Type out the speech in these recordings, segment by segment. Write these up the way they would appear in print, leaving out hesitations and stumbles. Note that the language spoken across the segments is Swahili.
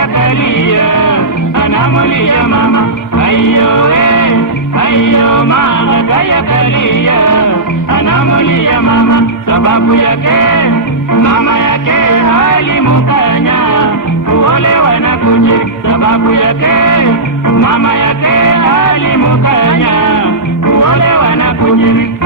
yakalia, anamulia mama, ayo ayo mama kayakalia, anamulia mama, sababu yake mama yake alimukanya kuolewa na kujiri, sababu yake mama yake alimukanya kuolewa na kujiri.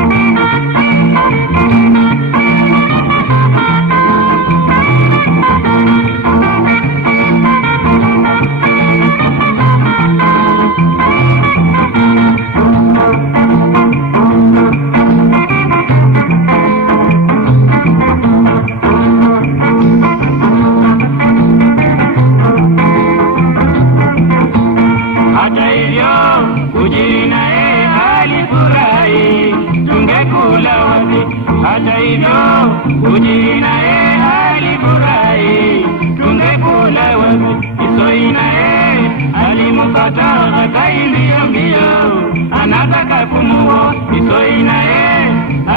Hata hivyo Ujiri naye alifurahi, tungekula wapi. Isoi naye alimkata akaimbia mbio, anataka kumuoa. Isoi naye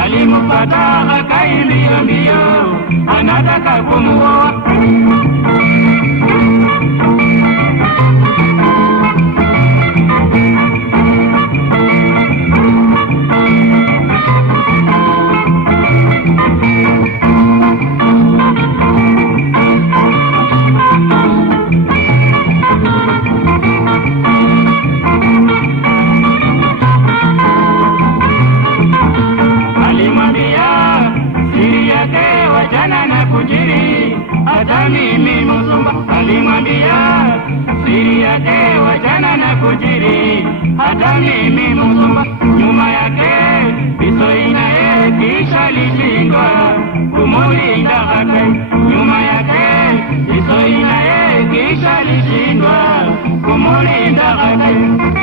alimkata akaimbia mbio, anataka kumuoa. Hata mimi Musumba alimwambia siri yake, wachana na kujiri. Hata mimi Musumba nyuma yake Isoi naye kisha lishindwa kumulinda Hakai. Nyuma yake Isoi naye kisha lishindwa kumulinda Hakai.